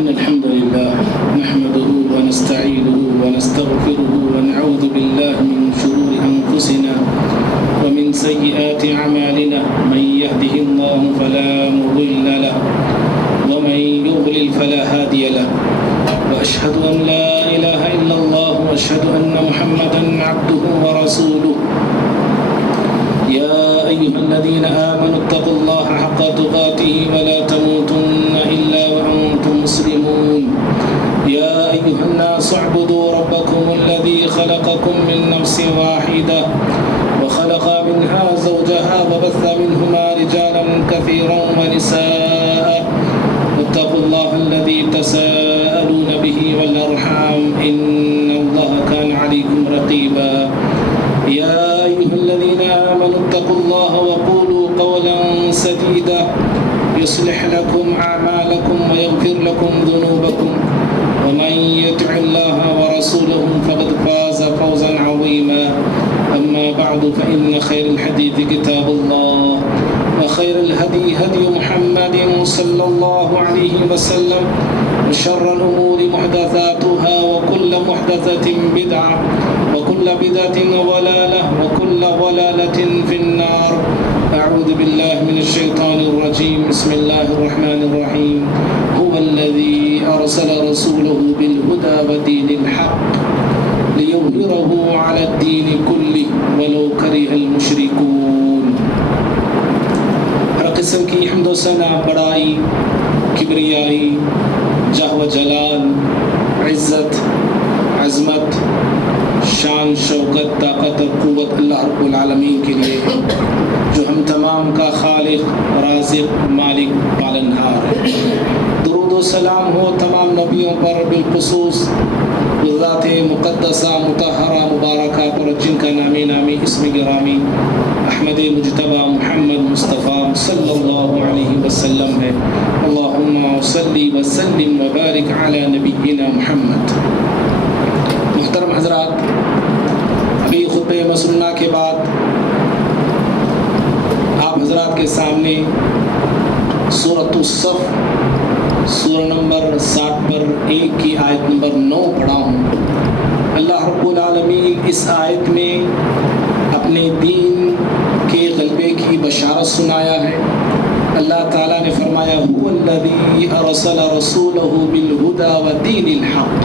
إن الحمد لله نحمده ونستعينه ونستغفره ونعوذ بالله من شرور أنفسنا ومن سيئات أعمالنا من يهده الله فلا مضل له ومن يضلل فلا هادي له وأشهد أن لا إله إلا الله وأشهد أن محمدا عبده ورسوله يا أيها الذين آمنوا اتقوا الله حق تقاته ولا تموتن إلا وأنتم مسلمون يا أيها الناس اعبدوا ربكم الذي خلقكم من نفس واحدة وخلق منها زوجها وبث منهما رجالا كثيرا ونساء واتقوا الله الذي تساءلون به والأرحام إن الله كان عليكم رقيبا يا أيها الذين آمنوا اتقوا الله وقولوا قولا سديدا يصلح لكم أعمالكم ويغفر لكم ذنوبكم ومن يطع الله ورسوله فقد فاز فوزا عظيما أما بعد فإن خير الحديث كتاب الله وخير الهدي هدي محمد صلى الله عليه وسلم وشر الأمور محدثاتها وكل محدثة بدعة وكل بدعة ضلالة وكل ضلالة في النار أعوذ بالله من الشيطان الرجيم بسم الله الرحمن الرحيم هو الذي أرسل رسوله بالهدى ودين الحق ليظهره على الدين كله ولو كره المشركون. ہر قسم کی حمد و ثنا، بڑائی، کبریائی، جاہ و جلال، عزت، عظمت، شان، شوکت، طاقت اور قوت اللہ رب العالمین کے لیے جو ہم تمام کا خالق، رازق، مالک، پالنہار ہے۔ درود و سلام ہو تمام نبیوں پر، بالخصوص ذات مقدسہ مطہرہ مبارکہ پر جن کا نامی نامی اسم گرامی احمد مجتبی محمد مصطفیٰ صلی اللہ علیہ وسلم ہے۔ اللہم صلی وسلم وبارک علی نبینا محمد۔ محترم حضرات، ابھی خطبہ مسنونہ کے بعد آپ حضرات کے سامنے سورۃ الصف سورہ نمبر 60 پر 1 کی آیت نمبر 9 پڑھا ہوں۔ اللہ رب العالمین اس آیت میں اپنے دین کے غلبے کی بشارت سنایا ہے۔ اللہ تعالیٰ نے فرمایا هو الذی ارسل رسولہ بالہدی ودین الحق،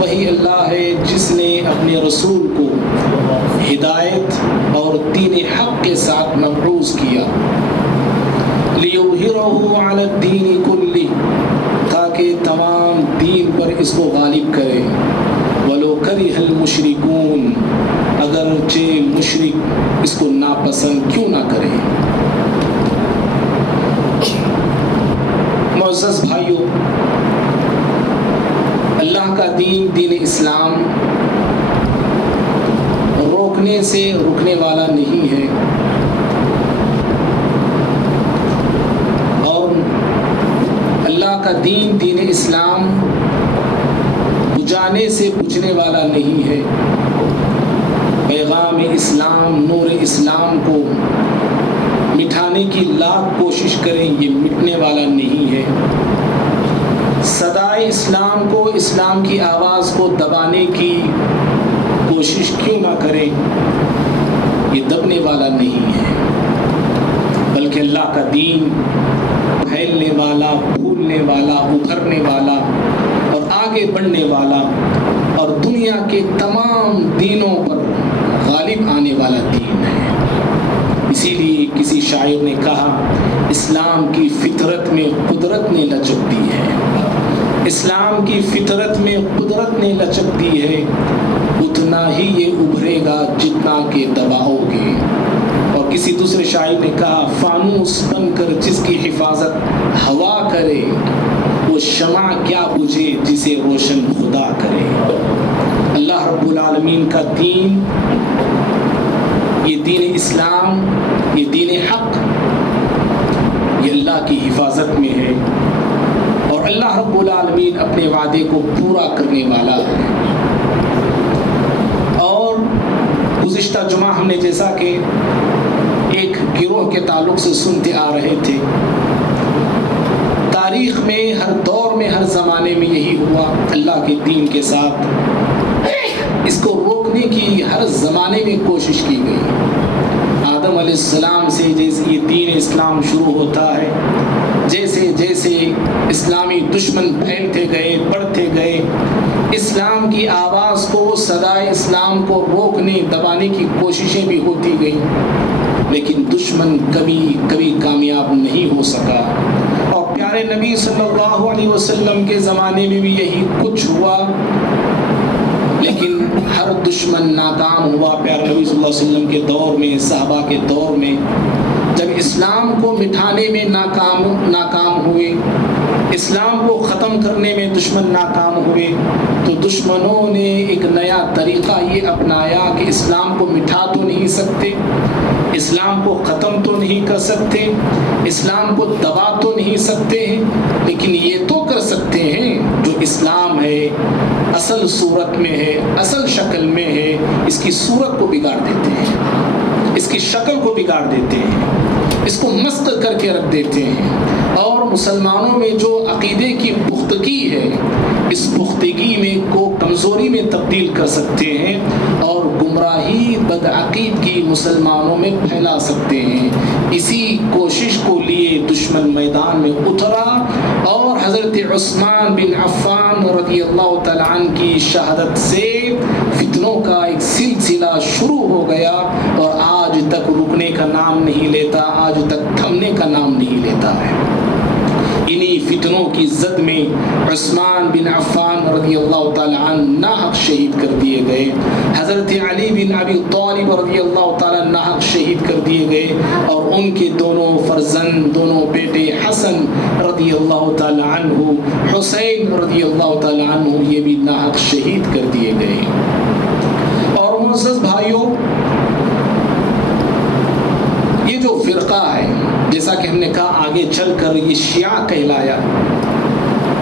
وہی اللہ ہے جس نے اپنے رسول کو ہدایت اور دین حق کے ساتھ مبعوث کیا، لِيُظْهِرَهُ عَلَى الدِّينِ كُلِّهِ، تاکہ تمام دین پر اس کو غالب کرے، وَلَوْ كَرِهَ الْمُشْرِكُونَ، اگرچہ مشرک اس کو ناپسند کیوں نہ کرے۔ معزز بھائیو، اللہ کا دین، دین اسلام روکنے سے رکنے والا نہیں ہے، اور اللہ کا دین، دین اسلام بجھانے سے بجھنے والا نہیں ہے۔ پیغام اسلام، نور اسلام کو مٹھانے کی لاکھ کوشش کریں، یہ مٹنے والا نہیں ہے۔ صدائے اسلام کو، اسلام کی آواز کو دبانے کی کوشش کیوں نہ کریں، یہ دبنے والا نہیں ہے، بلکہ اللہ کا دین پھیلنے والا، پھولنے والا، ابھرنے والا اور آگے بڑھنے والا اور دنیا کے تمام دینوں پر غالب آنے والا دین ہے۔ اسی لیے کسی شاعر نے کہا، اسلام کی فطرت میں قدرت نے لچک دی ہے، اسلام کی فطرت میں قدرت نے لچک دی ہے، اتنا ہی یہ ابھرے گا جتنا کہ دباؤ گے۔ اور کسی دوسرے شاعر نے کہا، فانوس بن کر جس کی حفاظت ہوا کرے، وہ شمع کیا بجھے جسے روشن خدا کرے۔ اللہ رب العالمین کا دین، یہ دین اسلام، یہ دین حق، یہ اللہ کی حفاظت میں ہے، اور اللہ رب العالمین اپنے وعدے کو پورا کرنے والا ہے۔ اور گزشتہ جمعہ ہم نے جیسا کہ ایک گروہ کے تعلق سے سنتے آ رہے تھے، تاریخ میں ہر دور دور میں ہر زمانے میں یہی ہوا اللہ کے دین کے ساتھ اس کو روکنے کی ہر زمانے میں کوشش کی گئی. آدم علیہ السلام سے جیسے یہ دین اسلام شروع ہوتا ہے، جیسے جیسے اسلامی دشمن پھیلتے گئے، بڑھتے گئے، اسلام کی آواز کو، صدائے اسلام کو روکنے دبانے کی کوششیں بھی ہوتی گئیں، لیکن دشمن کبھی کامیاب نہیں ہو سکا. اور پیارے نبی صلی اللہ علیہ وسلم کے زمانے میں بھی یہی کچھ ہوا، لیکن ہر دشمن ناکام ہوا. پیارے نبی صلی اللہ علیہ وسلم کے دور میں، صحابہ کے دور میں جب اسلام کو مٹھانے میں ناکام ہوئے، اسلام کو ختم کرنے میں دشمن ناکام ہوئے، تو دشمنوں نے ایک نیا طریقہ یہ اپنایا کہ اسلام کو مٹھا تو نہیں سکتے، اسلام کو ختم تو نہیں کر سکتے، اسلام کو دبا تو نہیں سکتے ہیں، لیکن یہ تو کر سکتے ہیں جو اسلام ہے اصل صورت میں ہے، اصل شکل میں ہے، اس کی صورت کو بگاڑ دیتے ہیں، اس کی شکل کو بگاڑ دیتے ہیں، اس کو مسخ کر کے رکھ دیتے ہیں، اور مسلمانوں میں جو عقیدے کی پختگی ہے اس پختگی میں کو کمزوری میں تبدیل کر سکتے ہیں، اور گمراہی بدعقیدگی مسلمانوں میں پھیلا سکتے ہیں. اسی کوشش کو لیے دشمن میدان میں اترا، اور حضرت عثمان بن عفان رضی اللہ تعالیٰ عنہ کی شہادت سے فتنوں کا ایک سلسلہ شروع ہو گیا، اور آج تک رکنے کا نام نہیں لیتا، آج تک تھمنے کا نام نہیں لیتا ہے. انہی فتنوں کی زد میں عثمان بن عفان رضی اللہ تعالیٰ عنہ ناحق شہید کر دیے گئے، حضرت علی بن ابی طالب رضی اللہ تعالیٰ ناحق شہید کر دیے گئے، اور ان کے دونوں فرزند، دونوں بیٹے حسن رضی اللہ تعالیٰ عنہ، حسین رضی اللہ تعالیٰ عنہ، یہ بھی ناحق شہید کر دیے گئے. اور معزز بھائیوں، یہ جو فرقہ ہے، جیسا کہ ہم نے کہا آگے چل کر یہ شیعہ کہلایا،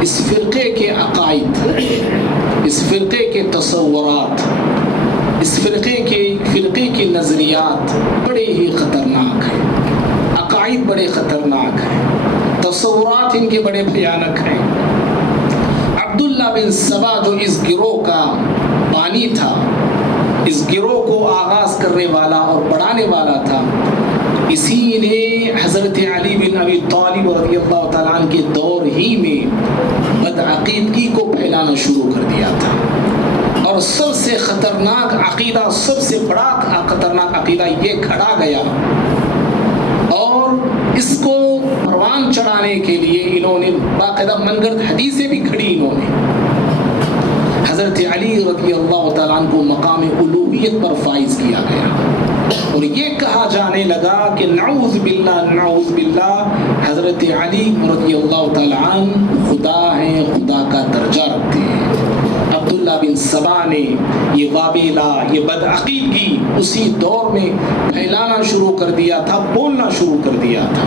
اس فرقے کے عقائد، اس فرقے کے تصورات، اس فرقے کے نظریات بڑے ہی خطرناک ہیں، عقائد بڑے خطرناک ہیں، تصورات ان کے بڑے بھیانک ہیں. عبداللہ بن سبا جو اس گروہ کا بانی تھا، اس گروہ کو آغاز کرنے والا اور بڑھانے والا تھا، اسی نے حضرت علی بن ابی طالب رضی اللہ تعالیٰ عنہ کے دور ہی میں بدعقیدگی کو پھیلانا شروع کر دیا تھا. اور سب سے خطرناک عقیدہ، سب سے بڑا خطرناک عقیدہ یہ کھڑا گیا، اور اس کو پروان چڑھانے کے لیے انہوں نے باقاعدہ من گھڑت حدیثیں بھی کھڑی. انہوں نے حضرت علی رضی اللہ تعالیٰ عنہ کو مقام الوہیت پر فائز کیا گیا، اور یہ کہا جانے لگا کہ نعوذ باللہ حضرت علی رضی اللہ تعالیٰ عنہ خدا ہیں، خدا کا درجہ رکھتے ہیں. عبداللہ بن سبا نے یہ وابیلا، یہ بدعقیدگی اسی دور میں پھیلانا شروع کر دیا تھا، بولنا شروع کر دیا تھا.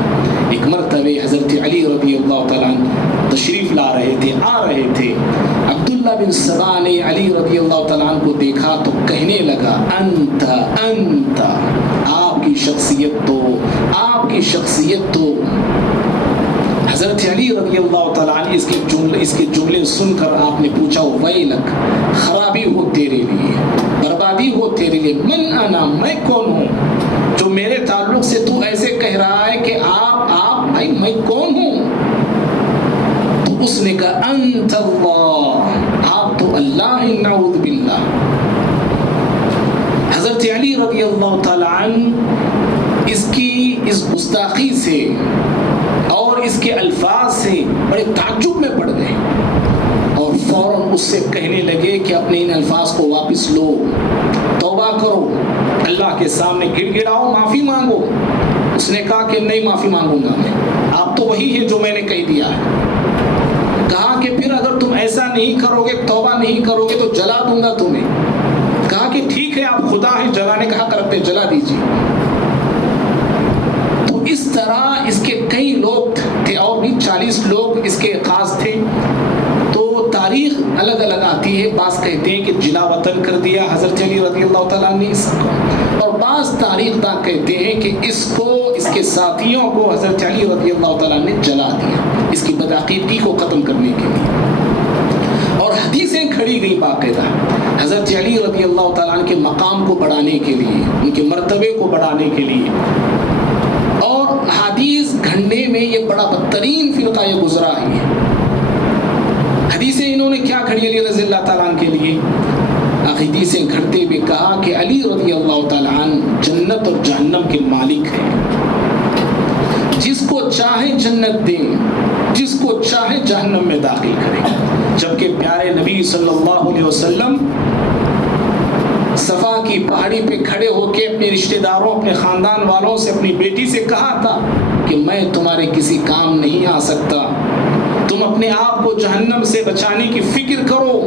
ایک مرتبہ حضرت علی رضی اللہ تعالیٰ عنہ تشریف لا رہے تھے، آ رہے تھے. عبداللہ بن سبا نے علی رضی اللہ تعالیٰ عنہ کو دیکھا تو کہنے لگا انت آپ کی شخصیت تو حضرت علی رضی اللہ تعالیٰ عنہ اس کے جملے سن کر آپ نے پوچھا ویلک، خرابی ہو تیرے لیے، بربادی ہو تیرے لیے. من انا، میں کون ہوں جو میرے تعلق سے تو ایسے کہہ رہا ہے کہ آپ بھائی میں کون ہوں؟ تو اس نے کہا انت اللہ، آپ تو اللہ ہیں، نعوذ باللہ. حضرت علی رضی اللہ تعالیٰ عنہ اس گستاخی سے اور اس کے الفاظ سے بڑے تعجب میں پڑ گئے، اور فوراً اس سے کہنے لگے کہ اپنے ان الفاظ کو واپس لو، توبہ کرو، اللہ کے سامنے گڑ گڑاؤ، معافی مانگو. اس نے کہا کہ نہیں معافی مانگوں گا میں، آپ تو وہی ہے جو میں نے کہہ دیا ہے. کہا کہ پھر اگر تم ایسا نہیں کرو گے، توبہ نہیں کرو گے تو جلا دوں گا تمہیں. کہا کہ ٹھیک ہے آپ خدا ہیں، جلانے کا حق رکھتے، جلا دیجیے. تو اس طرح اس کے کئی لوگ تھے، اور بھی 40 لوگ اس کے خاص تھے. تو تاریخ الگ الگ آتی ہے. بعض کہتے ہیں کہ جلا وطن کر دیا حضرت علی رضی اللہ تعالیٰ نے اس کو, اور بعض تاریخ داں کہتے ہیں کہ اس کے ساتھیوں کو حضرت علی رضی اللہ تعالیٰ نے جلا دیا اس کی بدعقیدگی کو ختم کرنے کے لیے. اور حدیثیں کھڑی گئی باقاعدہ حضرت علی رضی اللہ تعالیٰ عنہ کے مقام کو بڑھانے کے لیے, ان کے مرتبے کو بڑھانے کے لیے. اور حدیث گھڑنے میں یہ بڑا بدترین فرقہ یہ گزرا ہے. حدیثیں انہوں نے کیا کھڑی علی رضی اللہ تعالیٰ عنہ کے لیے؟ حدیثیں گھڑتے ہوئے کہا کہ علی رضی اللہ تعالیٰ عنہ جنت اور جہنم کے مالک ہیں, جس کو چاہے جنت دیں, جس کو چاہے جہنم میں داخل کریں. جبکہ پیارے نبی صلی اللہ علیہ وسلم صفا کی پہاڑی پہ کھڑے ہو کے اپنے رشتہ داروں, اپنے خاندان والوں سے, اپنی بیٹی سے کہا تھا کہ میں تمہارے کسی کام نہیں آ سکتا, تم اپنے آپ کو جہنم سے بچانے کی فکر کرو.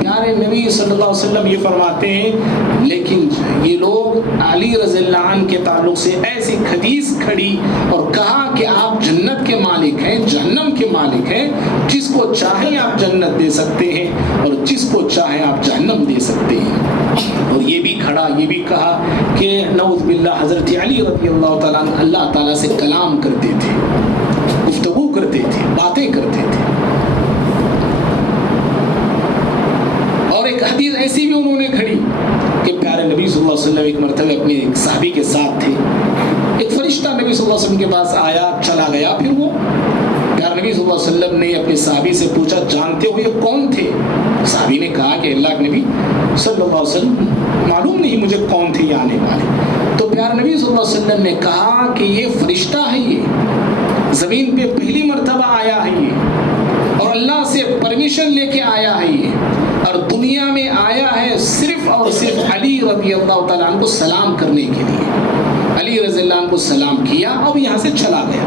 پیارے نبی صلی اللہ علیہ وسلم یہ فرماتے ہیں, لیکن یہ لوگ علی رضی اللہ عنہ کے تعلق سے ایسی حدیث کھڑی اور کہا کہ آپ جنت کے مالک ہیں, جہنم کے مالک ہیں, جس کو چاہے آپ جنت دے سکتے ہیں اور جس کو چاہے آپ جہنم دے سکتے ہیں. اور یہ بھی کھڑا, یہ بھی کہا کہ نعوذ باللہ حضرت علی رضی اللہ تعالیٰ عنہ اللہ تعالیٰ سے کلام کرتے تھے, گفتگو کرتے تھے, باتیں کرتے تھے. اور ایک حدیث ایسی بھی انہوں نے کھڑی کہ پیارے نبی صلی اللہ علیہ وسلم ایک مرتبہ اپنے ایک صحابی کے ساتھ تھے, ایک فرشتہ نبی صلی اللہ علیہ وسلم کے پاس آیا, چلا گیا. پھر وہ پیارے نبی صلی اللہ علیہ وسلم نے اپنے صحابی سے پوچھا, جانتے ہو یہ کون تھے؟ صحابی نے کہا کہ اللہ کے نبی صلی اللہ علیہ وسلم معلوم نہیں مجھے کون تھے یہ آنے والے. تو پیارے نبی صلی اللہ علیہ وسلم نے کہا کہ یہ فرشتہ ہے, یہ زمین پہ پہلی مرتبہ آیا ہے یہ, اور اللہ سے پرمیشن لے کے آیا ہے یہ, اور دنیا میں آیا ہے صرف اور صرف علی رضی اللہ تعالیٰ عنہ کو سلام کرنے کے لیے. علی رضی اللہ عنہ کو سلام کیا اور یہاں سے چلا گیا.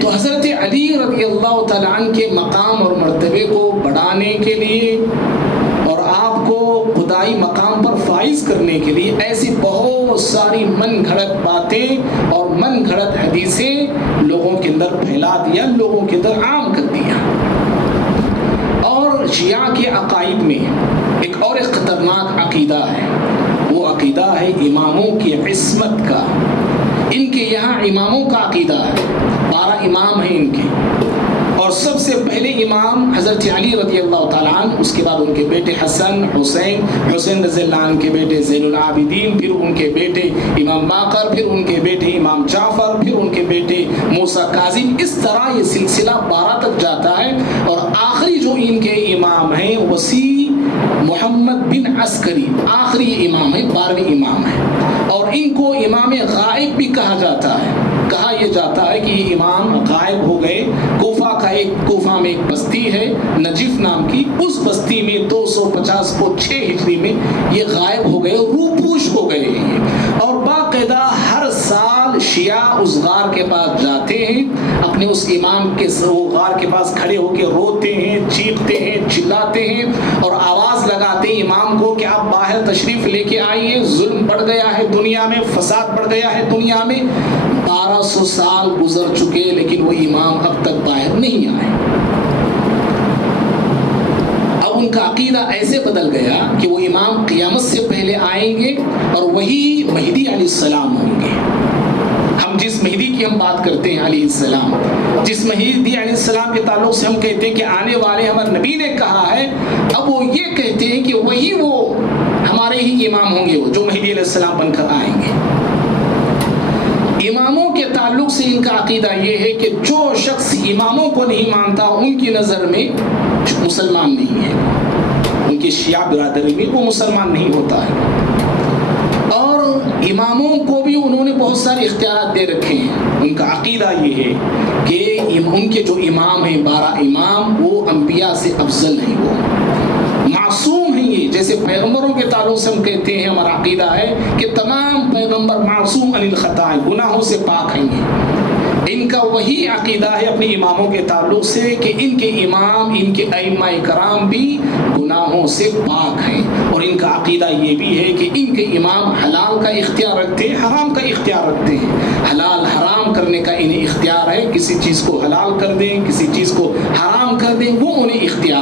تو حضرت علی رضی اللہ تعالیٰ عنہ کے مقام اور مرتبے کو بڑھانے کے لیے اور آپ کو خدائی مقام پر فائز کرنے کے لیے ایسی بہت ساری من گھڑت باتیں اور من گھڑت حدیثیں لوگوں کے اندر پھیلا دیا, لوگوں کے اندر عام کر دیا. اور شیعہ کے عقائد میں ایک اور ایک خطرناک عقیدہ ہے, وہ عقیدہ ہے اماموں کی عصمت کا. ان کے یہاں اماموں کا عقیدہ ہے, 12 امام ہیں ان کے, اور سب سے پہلے امام حضرت علی رضی اللہ تعالیٰ عنہ, اس کے بعد ان کے بیٹے حسن, حسین رضی اللہ عنہ کے بیٹے زین العابدین, پھر ان کے بیٹے امام باقر, پھر ان کے بیٹے امام جعفر, پھر ان کے بیٹے موسیٰ کاظم. اس طرح یہ سلسلہ 12 تک جاتا ہے. اور آخری جو ان کے امام ہیں وسیع محمد بن عسکری آخری امام ہے, 12ویں امام ہے. اور ان کو امام غائب بھی کہا جاتا ہے. کہا یہ جاتا ہے کہ یہ امام غائب ہو گئے. کوفہ میں ایک بستی ہے نجف نام کی, اس بستی میں 250 کو 6 ہجری میں یہ غائب ہو گئے, روپوش ہو گئے ہیں. اور باقاعدہ ہر سال شیعہ اس غار کے پاس جاتے ہیں, اپنے اس امام کے غار کے پاس کھڑے ہو کے روتے ہیں, چیختے ہیں, چلاتے ہیں اور آواز لگاتے ہیں امام کو کہ آپ باہر تشریف لے کے آئیے, ظلم بڑھ گیا ہے دنیا میں, فساد بڑھ گیا ہے دنیا میں. 1200 سال گزر چکے لیکن وہ امام اب تک باہر نہیں آئے. اب ان کا عقیدہ ایسے بدل گیا کہ وہ امام قیامت سے پہلے آئیں گے اور وہی مہدی علیہ السلام ہوں گے. ہم جس مہدی کی ہم بات کرتے ہیں علیہ السلام, جس مہدی علیہ السلام کے تعلق سے ہم کہتے ہیں کہ آنے والے ہمارے نبی نے کہا ہے, اب وہ یہ کہتے ہیں کہ وہی وہ ہمارے ہی امام ہوں گے, وہ جو مہدی علیہ السلام بن کر آئیں گے. اماموں کے تعلق سے ان کا عقیدہ یہ ہے کہ جو شخص اماموں کو نہیں مانتا ان کی نظر میں مسلمان نہیں ہے, ان کی شیعہ برادری میں وہ مسلمان نہیں ہوتا ہے. اور اماموں کو بھی انہوں نے بہت سارے اختیارات دے رکھے ہیں. ان کا عقیدہ یہ ہے کہ ان کے جو امام ہیں 12 امام وہ انبیاء سے افضل ہیں, وہ معصوم ہیں. یہ جیسے پیغمبروں کے تعلق سے ہم کہتے ہیں, ہمارا عقیدہ ہے کہ تمام پیغمبر معصوم عن الخطا ہیں, گناہوں سے پاک ہیں. ان کا وہی عقیدہ ہے اپنے اماموں کے تعلق سے کہ ان کے امام, ان کے ائمہ کرام بھی گناہوں سے پاک ہیں. اور ان کا عقیدہ یہ بھی ہے کہ ان کے امام حلال کا اختیار رکھتے ہیں, حرام کا اختیار رکھتے ہیں. حلال حرام کرنے کا انہیں اختیار ہے, کسی چیز کو حلال کر دیں, کسی چیز کو حرام کر دیں, وہ انہیں اختیار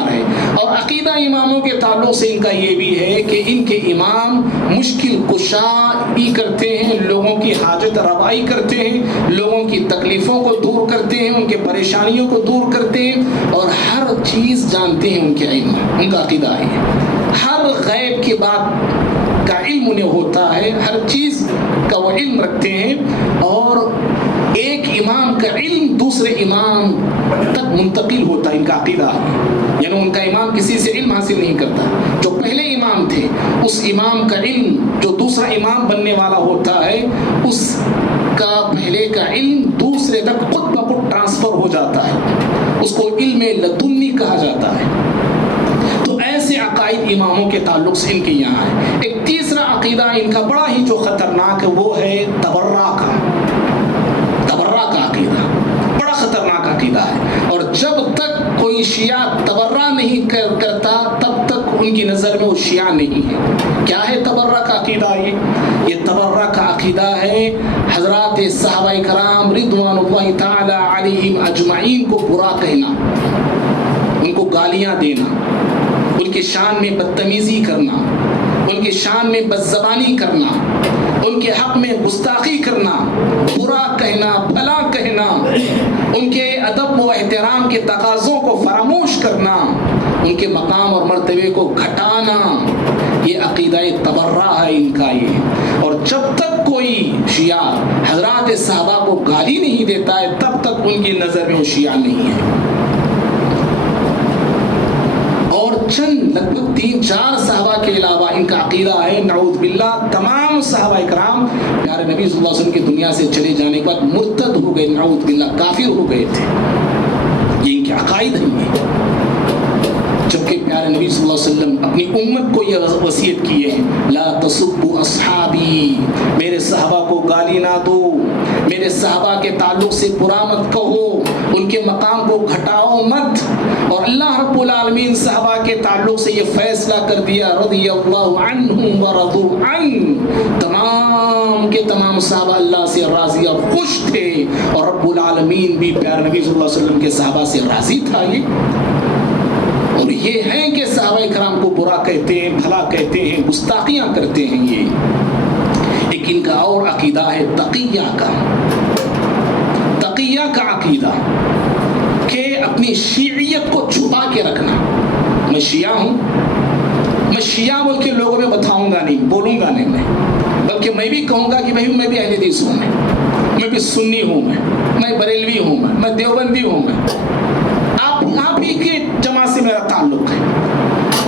اور عقیدہ اماموں کے تعلق سے ان کا یہ بھی ہے کہ ان کے امام مشکل کشائی کرتے ہیں، لوگوں کی حاجت روائی کرتے ہیں، لوگوں کی تکلیفوں کو دور کرتے ہیں، ان کے پریشانیوں کو دور کرتے ہیں، اور ہر چیز جانتے ہیں ان کے علم، ان کا عقیدہ ہے ہر غیب کی بات کا علم انہیں ہوتا ہے، ہر چیز کا وہ علم رکھتے ہیں، اور ایک امام کا علم دوسرے امام تک منتقل ہوتا ہے، ان کا عقیدہ ہے، یعنی ان کا امام کسی سے علم حاصل نہیں کرتا، جو پہلے امام تھے اس امام کا علم جو دوسرا امام بننے والا ہوتا ہے اس کا پہلے کا علم دوسرے تک خود بخود ٹرانسفر ہو جاتا ہے، اس کو علم لدنی کہا جاتا ہے۔ تو ایسے عقائد اماموں کے تعلق سے ان کے یہاں ہے۔ ایک تیسرا عقیدہ ان کا بڑا ہی جو خطرناک ہے وہ ہے تبرع کا عقیدہ، بڑا خطرناک عقیدہ ہے، اور جب تک کوئی شیعہ تبرع نہیں کرتا تب تک ان کی نظر میں وہ شیعہ نہیں ہے۔ کیا ہے تبرع کا عقیدہ؟ یہ تبرع کا عقیدہ ہے حضرات صحابہ کرام رضوان اللہ تعالی علیہم اجمعین کو برا کہنا، ان کو گالیاں دینا، ان کے شان میں بدتمیزی کرنا، ان کے شان میں بدزبانی کرنا، ان کے حق میں گستاخی کرنا، برا کہنا، بھلا کہنا، ان کے ادب و احترام کے تقاضوں کو فراموش کرنا، ان کے مقام اور مرتبے کو گھٹانا، یہ عقیدہ تبرع ہے ان کا یہ۔ اور جب تک کوئی شیعہ حضرات صحابہ کو گالی نہیں دیتا ہے تب تک ان کی نظر میں وہ شیعہ نہیں ہے۔ اور چند لگ بھگ 3-4 صحابہ کے علاوہ ان کا عقیدہ ہے نعوذ باللہ تمام صحابہ کرام پیارے نبی صلی اللہ علیہ وسلم کی دنیا سے چلے جانے کے بعد مرتد ہو گئے، نعوذ باللہ کافر ہو گئے تھے، یہ ان کے عقائد ہیں۔ جبکہ پیارے نبی صلی اللہ علیہ وسلم اپنی امت کو یہ وصیت کیے ہیں لا تسبوا اصحابی، میرے صحابہ کو گالی نہ دو، میرے صحابہ کے تعلق سے برا مت کہو، ان کے مقام کو گھٹاؤ مت۔ اور اللہ رب العالمین صحابہ کے تعلق سے یہ فیصلہ کر دیا رضی اللہ عنہم ورضوا عنہ، تمام کے تمام صحابہ اللہ سے راضی اور خوش تھے، اور رب العالمین بھی پیارے نبی صلی اللہ علیہ وسلم کے صحابہ سے راضی تھا۔ اور یہ ہیں کہ صحابہ کرام کو برا کہتے ہیں، بھلا کہتے ہیں، گستاخیاں کرتے ہیں۔ یہ ایک ان کا اور عقیدہ ہے تقیہ کا عقیدہ، کہ اپنی شیعیت کو چھپا کے رکھنا۔ میں شیعہ ہوں، میں شیعہ بول کے لوگوں میں بتاؤں گا نہیں، بولوں گا نہیں میں، بلکہ میں بھی کہوں گا کہ بھائی میں بھی اہل حدیث ہوں، میں بھی سنی ہوں، میں بریلوی ہوں، میں دیوبندی ہوں، آپ ہی کے جماعت سے میرا تعلق ہے۔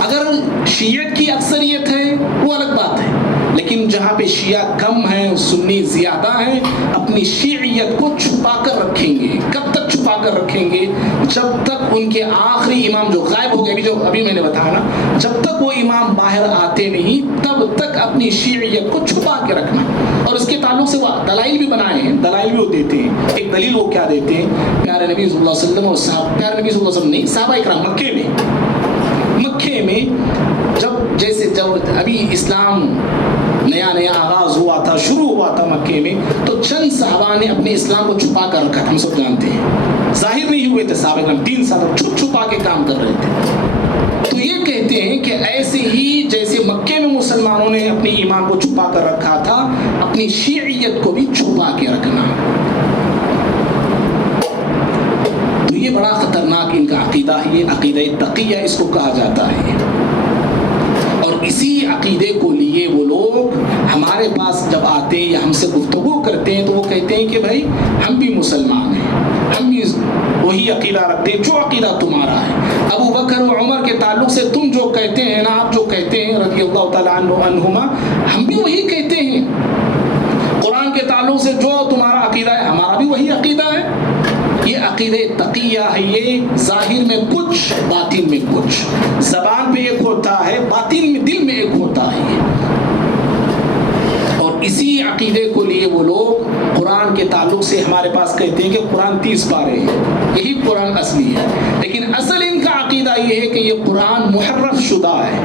اگر شیعت کی اکثریت ہے وہ الگ بات ہے، لیکن جہاں پہ شیعہ کم ہیں، سنی زیادہ ہیں، اپنی شیعیت کو چھپا کر رکھیں گے۔ کب تک چھپا کر رکھیں گے؟ جب تک ان کے آخری امام جو غائب ہو گئے، جو ابھی میں نے بتایا نا، جب تک وہ امام باہر آتے نہیں تب تک اپنی شیعیت کو چھپا کے رکھنا۔ اور اس کے تعلق سے وہ دلائل بھی بنائے ہیں، دلائل بھی وہ دیتے ہیں۔ ایک دلیل وہ کیا دیتے ہیں؟ پیارے نبی صلی اللہ علیہ وسلم اور پیارے نبی صلی اللہ علیہ وسلم نہیں، صحابہ کرام مکے میں جب ابھی اسلام نیا آغاز ہوا تھا، شروع ہوا تھا مکے میں، تو چند صحابہ نے اپنے اسلام کو چھپا کر رکھا تھا، ہم سب جانتے ہیں، ظاہر نہیں ہوئے تھے صحابہ کرام، 3 سال چھپا کے کام کر رہے تھے۔ تو یہ کہتے ہیں کہ ایسے ہی جیسے مکے میں مسلمانوں نے اپنی ایمان کو چھپا کر رکھا تھا، اپنی شیعیت کو بھی چھپا کے رکھنا۔ تو یہ بڑا خطرناک ان کا عقیدہ ہے، یہ عقیدہ تقیہ اس کو کہا جاتا ہے۔ اور اسی عقیدے کو لیے وہ لوگ ہمارے پاس جب آتے ہیں یا ہم سے گفتگو کرتے ہیں تو وہ کہتے ہیں کہ بھائی ہم بھی مسلمان ہیں، ہم بھی وہی عقیدہ رکھتے ہیں جو عقیدہ تمہارا ہے۔ ابو بکر و عمر کے تعلق سے تم جو کہتے ہیں نا، آپ جو کہتے ہیں رضی اللہ تعالیٰ عنہما، ہم بھی وہی کہتے ہیں۔ قرآن کے تعلق سے جو تمہارا عقیدہ ہے ہمارا بھی وہی عقیدہ ہے۔ یہ عقیدہ تقیہ ہے، یہ ظاہر میں کچھ باطن میں کچھ، زبان پہ ایک ہوتا ہے، باطن میں دل میں ایک ہوتا ہے یہ۔ اور اسی عقیدے کو لیے وہ لوگ قرآن کے تعلق سے ہمارے پاس کہتے ہیں کہ قرآن 30 پارے ہیں، یہی قرآن اصلی ہے، لیکن اصل ان کا عقیدہ یہ ہے کہ یہ قرآن محرف شدہ ہے،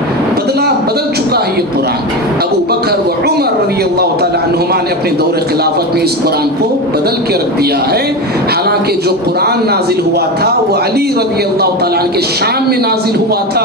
بدل چکا ہے یہ قرآن۔ ابو بکر و عمر رضی اللہ تعالیٰ عنہما نے اپنے دور خلافت میں اس قرآن کو بدل کے رکھ دیا ہے، حالانکہ جو قرآن نازل ہوا تھا وہ علی رضی اللہ تعالیٰ عنہ کے شان میں نازل ہوا تھا،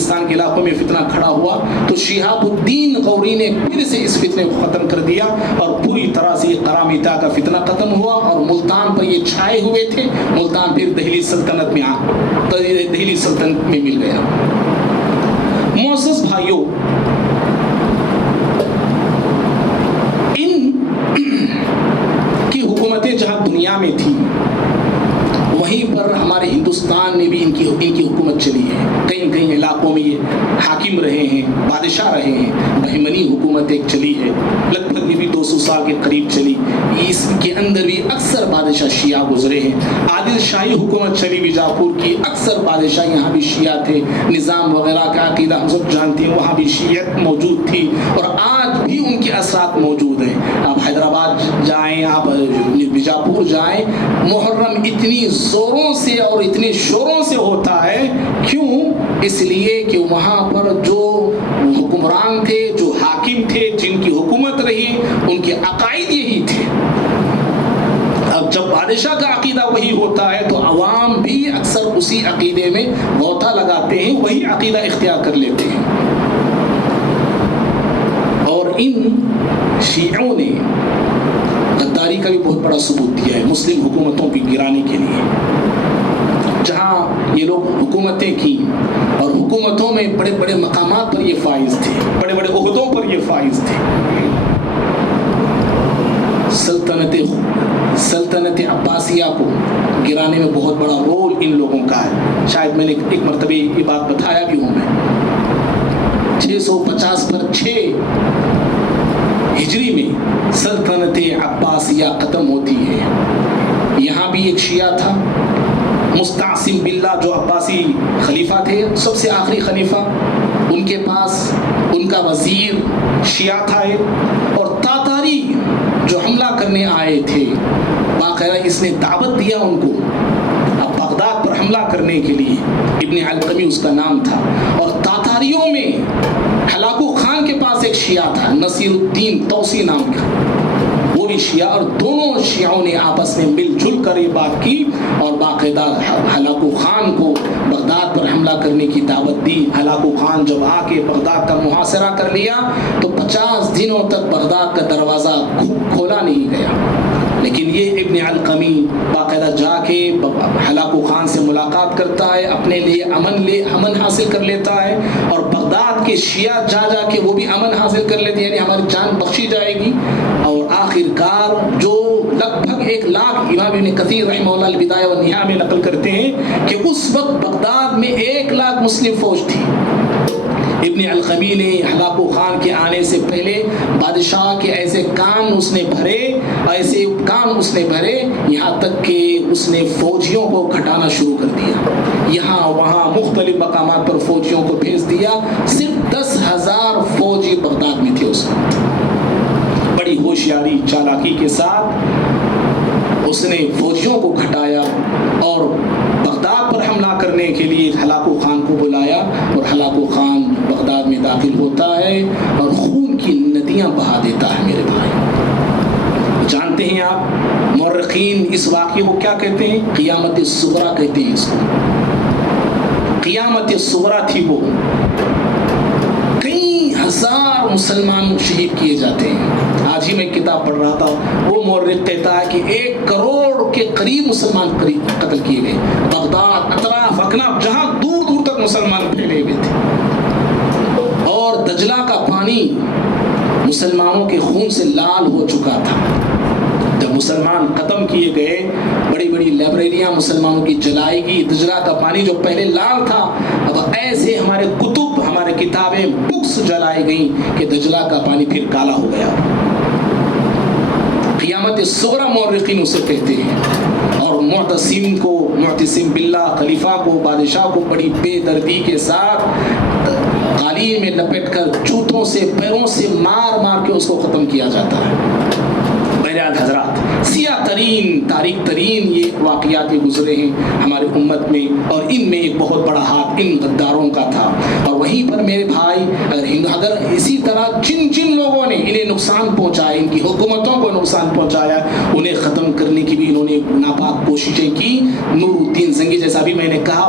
پاکستان کے علاقوں میں فتنہ کھڑا ہوا تو شہاب الدین غوری نے پھر سے اس فتنے کو ختم کر دیا اور پوری طرح سے قرامیتا کا فتنہ ختم ہوا اور ملتان پر یہ چھائے ہوئے تھے. ملتان پھر دہلی سلطنت میں مل گیا. معزز بھائیوں، ان کی حکومتیں جہاں دنیا میں تھی وہیں پر ہمارے ہندوستان میں بھی ان کی حکومت چلی ہے. کئی علاقوں میں یہ حاکم رہے ہیں، بادشاہ رہے ہیں. بہمنی حکومت ایک چلی ہے، لگ بھگ یہ بھی 200 سال کے قریب چلی. اس کے اندر بھی اکثر بادشاہ شیعہ گزرے ہیں. عادل شاہی حکومت چلی بیجاپور کی، اکثر بادشاہ یہاں بھی شیعہ تھے. نظام وغیرہ کا عقیدہ ہم سب جانتے ہیں، وہاں بھی شیعت موجود تھی اور آج بھی ان کے اثرات موجود ہیں. آپ حیدرآباد جائیں، آپ بیجاپور جائیں، محرم اتنی زوروں سے اور اتنے شوروں سے ہوتا ہے. کیوں؟ اس لیے کہ وہاں پر جو حکمران تھے، جو حاکم تھے، جن کی حکومت رہی، ان کے عقائد یہی تھے. اب جب بادشاہ کا عقیدہ وہی ہوتا ہے تو عوام بھی اکثر اسی عقیدے میں غوطہ لگاتے ہیں، وہی عقیدہ اختیار کر لیتے ہیں. اور ان شیعوں نے غداری کا بھی بہت بڑا ثبوت دیا ہے مسلم حکومتوں کی گرانے کے لیے. جہاں یہ لوگ حکومتیں کی اور حکومتوں میں بڑے بڑے مقامات پر یہ فائز تھے، بڑے بڑے عہدوں پر یہ فائز تھے. سلطنت عباسیہ کو گرانے میں بہت بڑا رول ان لوگوں کا ہے. شاید میں نے ایک مرتبہ یہ بات بتایا بھی ہوں. میں 650 پر 6 ہجری میں سلطنت عباسیہ ختم ہوتی ہے. یہاں بھی ایک شیعہ تھا، مستعصم باللہ، جو عباسی خلیفہ تھے، سب سے آخری خلیفہ. ان کے پاس ان کا وزیر شیعہ تھا اور تاتاری جو حملہ کرنے آئے تھے، باقاعدہ اس نے دعوت دیا ان کو اب بغداد پر حملہ کرنے کے لیے. ابن علقمی اس کا نام تھا. اور تاتاریوں میں ہلاکو خان کے پاس ایک شیعہ تھا، نصیر الدین توسی نام کا، وہ بھی شیعہ. اور دونوں شیعوں نے آپس میں مل جل کر یہ بات کی اور باقاعدہ ہلاکو خان کو بغداد پر حملہ کرنے کی دعوت دی. ہلاکو خان جب آ کے بغداد کا محاصرہ کر لیا تو 50 دنوں تک بغداد کا دروازہ کھولا نہیں گیا. لیکن یہ ابن علقمی باقاعدہ جا کے ہلاکو خان سے ملاقات کرتا ہے، اپنے لیے امن حاصل کر لیتا ہے اور بغداد کے شیعہ جا کے وہ بھی امن حاصل کر لیتے ہیں، یعنی ہماری جان بخشی جائے گی. اور آخر کار جو لگ بھگ 1 لاکھ، امام ابن کثیر رحمہ اللہ البدایہ والنہایہ میں نقل کرتے ہیں کہ اس وقت بغداد میں 1 لاکھ مسلم فوج تھی. ابن علقمی نے ہلاکو خان کے آنے سے پہلے بادشاہ کے ایسے کام اس نے بھرے یہاں تک کہ اس نے فوجیوں کو گھٹانا شروع کر دیا. یہاں وہاں مختلف مقامات پر فوجیوں کو بھیج دیا. صرف 10,000 فوجی بغداد میں تھے اس وقت. بڑی ہوشیاری چالاکی کے ساتھ اس نے فوجیوں کو گھٹایا اور بغداد پر حملہ کرنے کے لیے ہلاکو خان کو بلایا. اور ہلاکو خان بغداد میں داخل ہوتا ہے اور خون کی ندیاں بہا دیتا ہے. میرے بھائی جانتے ہیں آپ مورخین اس واقعے کو کیا کہتے ہیں؟ قیامت صغریٰ کہتے ہیں اس کو. قیامت صغریٰ تھی وہ. کئی ہزار مسلمان شہید کیے جاتے ہیں. آج ہی میں کتاب پڑھ رہا تھا، وہ مورخ کہتا ہے کہ 1 کروڑ کے قریب مسلمان قتل کیے گئے. بغداد، اطراف اکناف، جہاں دور دور تک مسلمان پھیلے ہوئے تھے. اور دجلہ کا پانی مسلمانوں کے خون سے لال ہو چکا تھا. جب مسلمان ختم کیے گئے، بڑی بڑی لائبریریاں مسلمانوں کی جلائی گئی. دجلہ کا پانی جو پہلے لال تھا، اب ایسے ہمارے کتب، ہمارے کتابیں، بکس جلائی گئیں کہ دجلہ کا پانی پھر کالا ہو گیا. قیامت صغریٰ مورخین اسے کہتے ہیں. اور معتصم باللہ خلیفہ کو، بادشاہ کو بڑی بے دردی کے ساتھ قالین میں لپٹ کر جوتوں سے، پیروں سے مار کے اس کو ختم کیا جاتا ہے. بہرحال حضرات، سیاہ ترین، تاریک ترین یہ واقعات گزرے ہیں ہمارے امت میں، اور ان میں ایک بہت بڑا ہاتھ ان غداروں کا تھا. اور وہیں پر میرے بھائی، اگر اسی طرح جن لوگوں نے انہیں نقصان پہنچایا، ان کی حکومتوں کو نقصان پہنچایا، انہیں ختم کرنے کی بھی انہوں نے ناپاک کوششیں کی. نور الدین زنگی جیسا بھی میں نے کہا،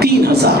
3000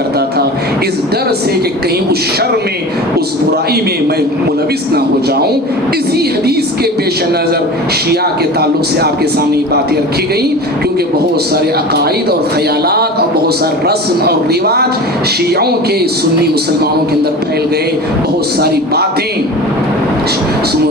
کرتا تھا اس ڈر سے کہ کہیں اس شر میں اس برائی میں ملوث نہ ہو جاؤں. اسی حدیث کے پیش نظر شیعہ کے تعلق سے آپ کے سامنے یہ باتیں رکھی گئیں کیونکہ بہت سارے عقائد اور خیالات اور بہت سارے رسم اور رواج شیعوں کے سنی مسلمانوں کے اندر پھیل گئے. بہت ساری باتیں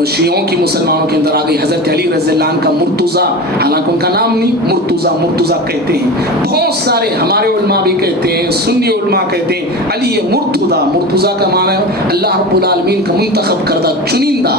شیعوں کی مسلمانوں کے اندر آ گئی. حضرت علی رضی اللہ عنہ کا مرتضیٰ، حالانکہ ان کا نام نہیں، مرتضیٰ کہتے ہیں. بہت سارے ہمارے علماء بھی کہتے ہیں، سنی علماء کہتے ہیں علی مرتضیٰ کا معنی ہے اللہ رب العالمین کا منتخب کردہ چنندہ.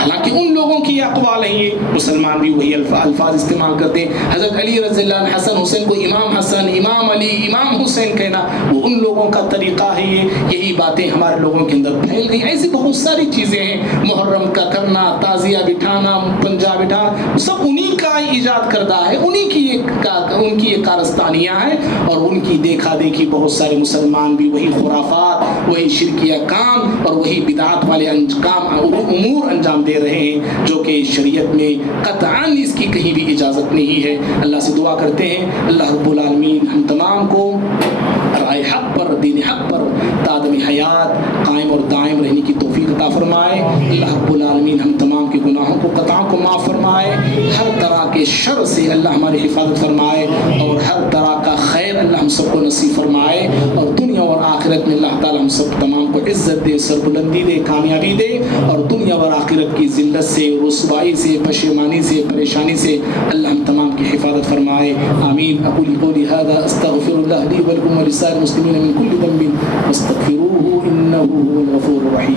حالانکہ ان لوگوں کی اقوال ہیں، یہ مسلمان بھی وہی الفاظ استعمال کرتے ہیں. حضرت علی رضی اللہ عنہ حسن حسین کو امام حسن، امام علی، امام حسین کہنا وہ ان لوگوں کا طریقہ ہے. یہی باتیں ہمارے لوگوں کے اندر پھیل گئی. ایسی بہت ساری چیزیں ہیں. محرم کا کرنا، تعزیہ بٹھانا، پنجاب بٹھانا، سب انہی کا ایجاد کردہ ہے، ان کی یہ کارستانیاں ہیں اور ان کی دیکھا دیکھی بہت سارے مسلمان بھی وہی خرافات، وہی شرکیہ کام اور وہی بدعات والے امور انجام دے رہے ہیں جو کہ شریعت میں قطعاً اس کی کہیں بھی اجازت نہیں ہے. اللہ سے دعا کرتے ہیں اللہ رب العالمین ہم تمام کو رائے حق پر، دین حق پر تادم حیات قائم اور دائم رہنے کی توفیق عطا فرمائے. اللہ رب العالمین ہم تمام کے گناہوں کو قطعوں کو معاف فرمائے. ہر طرح کے شر سے اللہ ہماری حفاظت فرمائے اور ہر طرح کا خیر اللہ ہم سب کو نصیب فرمائے. اور دنیا اور آخرت میں اللہ تعالی ہم سب تمام کو عزت دے، سربلندی دے، کامیابی دے اور دنیا اور آخرت کی ذلت سے، رسوائی سے، پشیمانی سے، پریشانی سے اللہ ہم تمام کی حفاظت فرمائے. آمین. اقول قولی هذا استغفر الله لي ولكم ولسائر المسلمين من كل ذنب واستغفروه انه هو الغفور الرحيم.